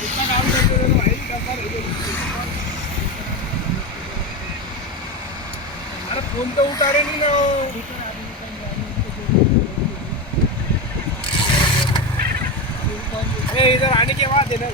कितना काम करते थे भाई, डब्बा रह गया। अरे फोन तो उठा रहे नहीं ना वो। इधर आने के बाद है ना